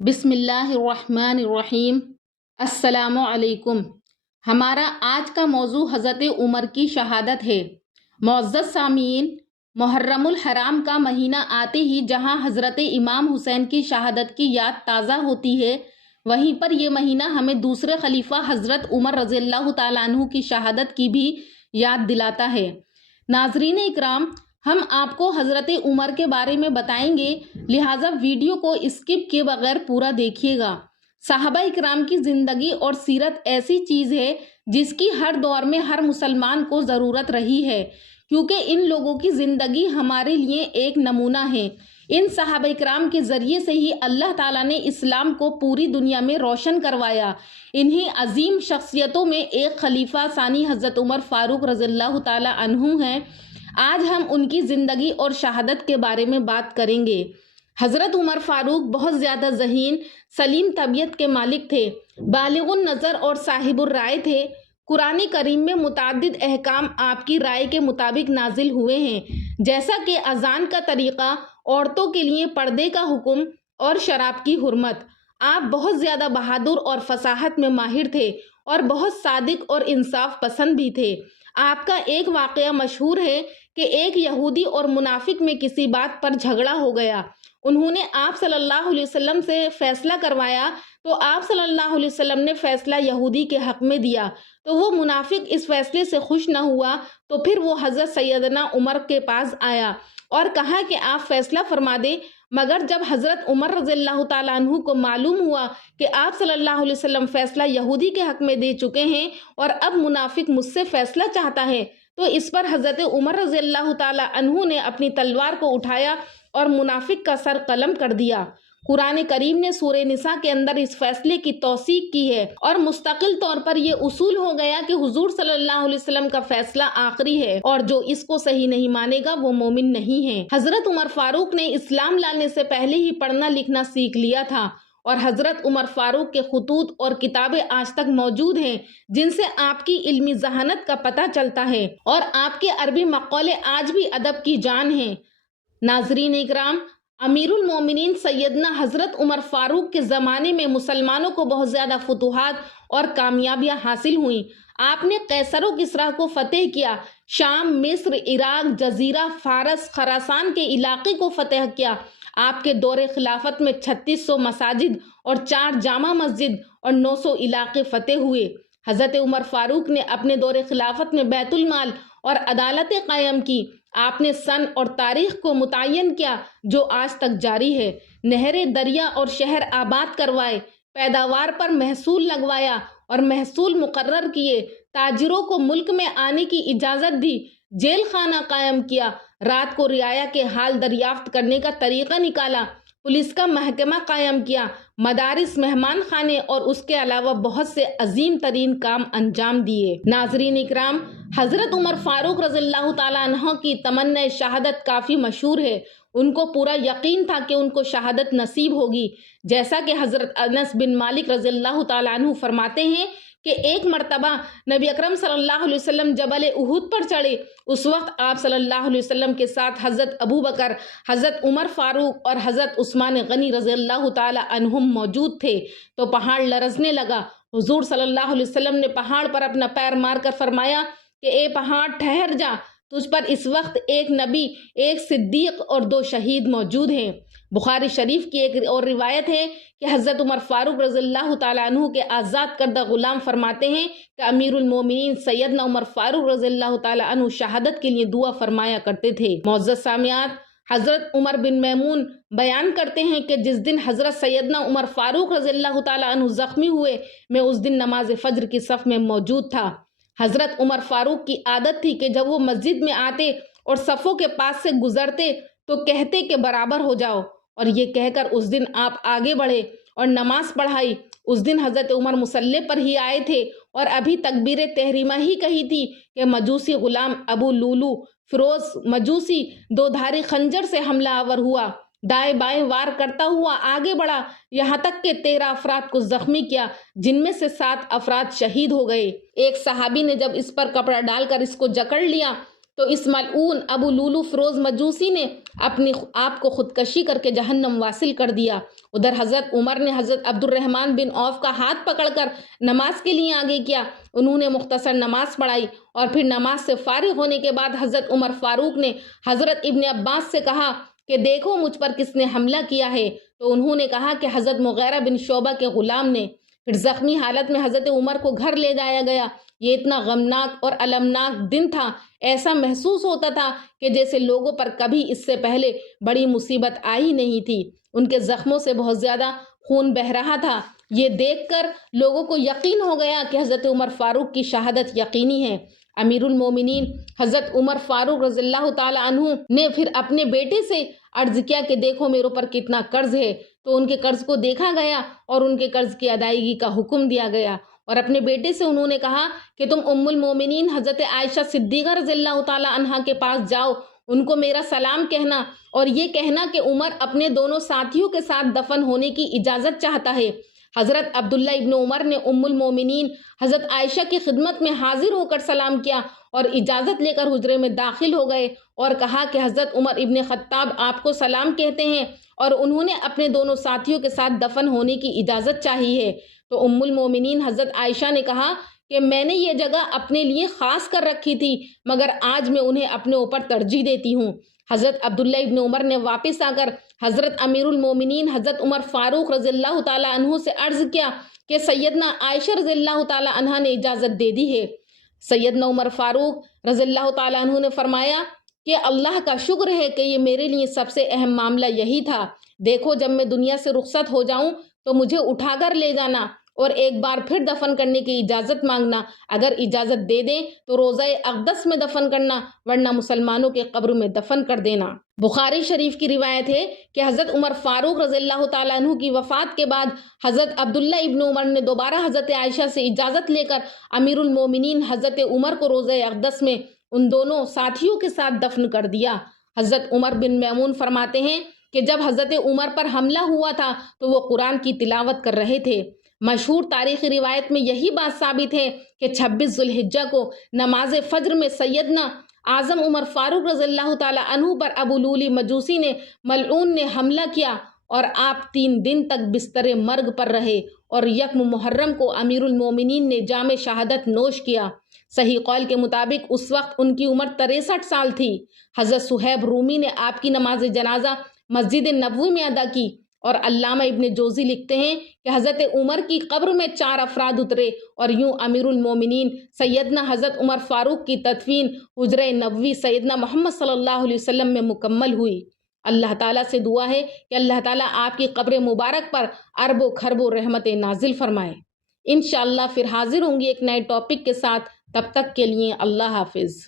بسم اللہ الرحمن الرحیم۔ السلام علیکم۔ ہمارا آج کا موضوع حضرت عمر کی شہادت ہے۔ معزز سامعین، محرم الحرام کا مہینہ آتے ہی جہاں حضرت امام حسین کی شہادت کی یاد تازہ ہوتی ہے، وہیں پر یہ مہینہ ہمیں دوسرے خلیفہ حضرت عمر رضی اللہ تعالیٰ عنہ کی شہادت کی بھی یاد دلاتا ہے۔ ناظرین اکرام، ہم آپ کو حضرت عمر کے بارے میں بتائیں گے، لہٰذا ویڈیو کو اسکپ کیے بغیر پورا دیکھیے گا۔ صحابہ اکرام کی زندگی اور سیرت ایسی چیز ہے جس کی ہر دور میں ہر مسلمان کو ضرورت رہی ہے، کیونکہ ان لوگوں کی زندگی ہمارے لیے ایک نمونہ ہے۔ ان صحابہ اکرام کے ذریعے سے ہی اللہ تعالیٰ نے اسلام کو پوری دنیا میں روشن کروایا۔ انہی عظیم شخصیتوں میں ایک خلیفہ ثانی حضرت عمر فاروق رضی اللہ تعالیٰ عنہ ہیں۔ آج ہم ان کی زندگی اور شہادت کے بارے میں بات کریں گے۔ حضرت عمر فاروق بہت زیادہ ذہین، سلیم طبیعت کے مالک تھے، بالغ النظر اور صاحب الرائے تھے۔ قرآن کریم میں متعدد احکام آپ کی رائے کے مطابق نازل ہوئے ہیں، جیسا کہ اذان کا طریقہ، عورتوں کے لیے پردے کا حکم اور شراب کی حرمت۔ آپ بہت زیادہ بہادر اور فصاحت میں ماہر تھے اور بہت صادق اور انصاف پسند بھی تھے۔ آپ کا ایک واقعہ مشہور ہے کہ ایک یہودی اور منافق میں کسی بات پر جھگڑا ہو گیا۔ انہوں نے آپ صلی اللہ علیہ وسلم سے فیصلہ کروایا تو آپ صلی اللہ علیہ وسلم نے فیصلہ یہودی کے حق میں دیا، تو وہ منافق اس فیصلے سے خوش نہ ہوا، تو پھر وہ حضرت سیدنا عمر کے پاس آیا اور کہا کہ آپ فیصلہ فرما دیں۔ مگر جب حضرت عمر رضی اللہ تعالیٰ عنہ کو معلوم ہوا کہ آپ صلی اللہ علیہ وسلم فیصلہ یہودی کے حق میں دے چکے ہیں اور اب منافق مجھ سے فیصلہ چاہتا ہے، تو اس پر حضرت عمر رضی اللہ تعالیٰ عنہ نے اپنی تلوار کو اٹھایا اور منافق کا سر قلم کر دیا۔ قرآن کریم نے سورہ نساء کے اندر اس فیصلے کی توثیق کی ہے اور مستقل طور پر یہ اصول ہو گیا کہ حضور صلی اللہ علیہ وسلم کا فیصلہ آخری ہے اور جو اس کو صحیح نہیں مانے گا وہ مومن نہیں ہے۔ حضرت عمر فاروق نے اسلام لانے سے پہلے ہی پڑھنا لکھنا سیکھ لیا تھا اور حضرت عمر فاروق کے خطوط اور کتابیں آج تک موجود ہیں، جن سے آپ کی علمی ذہانت کا پتہ چلتا ہے اور آپ کے عربی مقولے آج بھی ادب کی جان ہیں۔ ناظرین اکرام، امیر المومنین سیدنا حضرت عمر فاروق کے زمانے میں مسلمانوں کو بہت زیادہ فتوحات اور کامیابیاں حاصل ہوئیں۔ آپ نے قیصر و کسریٰ کو فتح کیا، شام، مصر، عراق، جزیرہ فارس، خراسان کے علاقے کو فتح کیا۔ آپ کے دور خلافت میں 3600 مساجد اور 4 جامع مسجد اور 900 علاقے فتح ہوئے۔ حضرت عمر فاروق نے اپنے دور خلافت میں بیت المال اور عدالتیں قائم کی۔ آپ نے سن اور تاریخ کو متعین کیا جو آج تک جاری ہے۔ نہریں، دریا اور شہر آباد کروائے، پیداوار پر محصول لگوایا اور محصول مقرر کیے، تاجروں کو ملک میں آنے کی اجازت دی، جیل خانہ قائم کیا، رات کو رعایا کے حال دریافت کرنے کا طریقہ نکالا، پولیس کا محکمہ قائم کیا، مدارس، مہمان خانے اور اس کے علاوہ بہت سے عظیم ترین کام انجام دیے۔ ناظرین اکرام، حضرت عمر فاروق رضی اللہ تعالیٰ عنہ کی تمنا شہادت کافی مشہور ہے۔ ان کو پورا یقین تھا کہ ان کو شہادت نصیب ہوگی، جیسا کہ حضرت انس بن مالک رضی اللہ تعالیٰ عنہ فرماتے ہیں کہ ایک مرتبہ نبی اکرم صلی اللہ علیہ وسلم جبل احد پر چڑھے۔ اس وقت آپ صلی اللہ علیہ وسلم کے ساتھ حضرت ابو بکر، حضرت عمر فاروق اور حضرت عثمان غنی رضی اللہ تعالیٰ عنہم موجود تھے، تو پہاڑ لرزنے لگا۔ حضور صلی اللہ علیہ وسلم نے پہاڑ پر اپنا پیر مار کر فرمایا کہ اے پہاڑ ٹھہر جا، تجھ پر اس وقت ایک نبی، ایک صدیق اور 2 شہید موجود ہیں۔ بخاری شریف کی ایک اور روایت ہے کہ حضرت عمر فاروق رضی اللہ تعالیٰ عنہ کے آزاد کردہ غلام فرماتے ہیں کہ امیر المومنین سیدنا عمر فاروق رضی اللہ تعالیٰ عنہ شہادت کے لیے دعا فرمایا کرتے تھے۔ معزز سامعات، حضرت عمر بن میمون بیان کرتے ہیں کہ جس دن حضرت سیدنا عمر فاروق رضی اللہ تعالیٰ عنہ زخمی ہوئے، میں اس دن نماز فجر کی صف میں موجود تھا۔ حضرت عمر فاروق کی عادت تھی کہ جب وہ مسجد میں آتے اور صفوں کے پاس سے گزرتے تو کہتے کہ برابر ہو جاؤ، اور یہ کہہ کر اس دن آپ آگے بڑھے اور نماز پڑھائی۔ اس دن حضرت عمر مصلی پر ہی آئے تھے اور ابھی تکبیر تحریمہ ہی کہی تھی کہ مجوسی غلام ابو لولو فیروز مجوسی 2 دھاری خنجر سے حملہ آور ہوا، دائیں بائیں وار کرتا ہوا آگے بڑھا، یہاں تک کہ 13 افراد کو زخمی کیا، جن میں سے 7 افراد شہید ہو گئے۔ ایک صحابی نے جب اس پر کپڑا ڈال کر اس کو جکڑ لیا تو اس ملعون ابو لولو فروز مجوسی نے اپنی آپ کو خودکشی کر کے جہنم واصل کر دیا۔ ادھر حضرت عمر نے حضرت عبد الرحمن بن عوف کا ہاتھ پکڑ کر نماز کے لیے آگے کیا۔ انہوں نے مختصر نماز پڑھائی اور پھر نماز سے فارغ ہونے کے بعد حضرت عمر فاروق نے حضرت ابن عباس سے کہا کہ دیکھو مجھ پر کس نے حملہ کیا ہے، تو انہوں نے کہا کہ حضرت مغیرہ بن شعبہ کے غلام نے۔ پھر زخمی حالت میں حضرت عمر کو گھر لے جایا گیا۔ یہ اتنا غمناک اور المناک دن تھا، ایسا محسوس ہوتا تھا کہ جیسے لوگوں پر کبھی اس سے پہلے بڑی مصیبت آئی نہیں تھی۔ ان کے زخموں سے بہت زیادہ خون بہہ رہا تھا۔ یہ دیکھ کر لوگوں کو یقین ہو گیا کہ حضرت عمر فاروق کی شہادت یقینی ہے۔ امیر المومنین حضرت عمر فاروق رضی اللہ تعالیٰ عنہ نے پھر اپنے بیٹے سے عرض کیا کہ دیکھو میرے اوپر کتنا قرض ہے، تو ان کے قرض کو دیکھا گیا اور ان کے قرض کی ادائیگی کا حکم دیا گیا۔ اور اپنے بیٹے سے انہوں نے کہا کہ تم ام المومنین حضرت عائشہ صدیقہ رضی اللہ تعالیٰ عنہا کے پاس جاؤ، ان کو میرا سلام کہنا اور یہ کہنا کہ عمر اپنے دونوں ساتھیوں کے ساتھ دفن ہونے کی اجازت چاہتا ہے۔ حضرت عبداللہ ابن عمر نے ام المومنین حضرت عائشہ کی خدمت میں حاضر ہو کر سلام کیا اور اجازت لے کر حجرے میں داخل ہو گئے اور کہا کہ حضرت عمر ابن خطاب آپ کو سلام کہتے ہیں اور انہوں نے اپنے دونوں ساتھیوں کے ساتھ دفن ہونے کی اجازت چاہی ہے۔ تو ام المومنین حضرت عائشہ نے کہا کہ میں نے یہ جگہ اپنے لیے خاص کر رکھی تھی، مگر آج میں انہیں اپنے اوپر ترجیح دیتی ہوں۔ حضرت عبداللہ ابن عمر نے واپس آ کر حضرت امیر المومنین حضرت عمر فاروق رضی اللہ تعالیٰ عنہ سے عرض کیا کہ سیدنا عائشہ رضی اللہ تعالیٰ عنہ نے اجازت دے دی ہے۔ سیدنا عمر فاروق رضی اللہ تعالیٰ عنہ نے فرمایا کہ اللہ کا شکر ہے کہ یہ میرے لیے سب سے اہم معاملہ یہی تھا۔ دیکھو جب میں دنیا سے رخصت ہو جاؤں تو مجھے اٹھا کر لے جانا اور ایک بار پھر دفن کرنے کی اجازت مانگنا۔ اگر اجازت دے دیں تو روضہ اقدس میں دفن کرنا، ورنہ مسلمانوں کے قبر میں دفن کر دینا۔ بخاری شریف کی روایت ہے کہ حضرت عمر فاروق رضی اللہ تعالیٰ عنہ کی وفات کے بعد حضرت عبداللہ ابن عمر نے دوبارہ حضرت عائشہ سے اجازت لے کر امیر المومنین حضرت عمر کو روضہ اقدس میں ان دونوں ساتھیوں کے ساتھ دفن کر دیا۔ حضرت عمر بن میمون فرماتے ہیں کہ جب حضرت عمر پر حملہ ہوا تھا تو وہ قرآن کی تلاوت کر رہے تھے۔ مشہور تاریخی روایت میں یہی بات ثابت ہے کہ 26 ذو الحجہ کو نماز فجر میں سیدنا اعظم عمر فاروق رضی اللہ تعالیٰ عنہ پر ابو لولی مجوسی نے ملعون نے حملہ کیا اور آپ 3 دن تک بستر مرگ پر رہے اور یکم محرم کو امیر المومنین نے جام شہادت نوش کیا۔ صحیح قول کے مطابق اس وقت ان کی عمر 63 سال تھی۔ حضرت صہیب رومی نے آپ کی نماز جنازہ مسجد نبوی میں ادا کی اور علامہ ابن جوزی لکھتے ہیں کہ حضرت عمر کی قبر میں 4 افراد اترے اور یوں امیر المومنین سیدنا حضرت عمر فاروق کی تدفین حجرہ نبوی سیدنا محمد صلی اللہ علیہ وسلم میں مکمل ہوئی۔ اللہ تعالیٰ سے دعا ہے کہ اللہ تعالیٰ آپ کی قبر مبارک پر اربوں خربوں رحمتیں نازل فرمائے۔ انشاءاللہ پھر حاضر ہوں گی ایک نئے ٹاپک کے ساتھ، تب تک کے لیے اللہ حافظ۔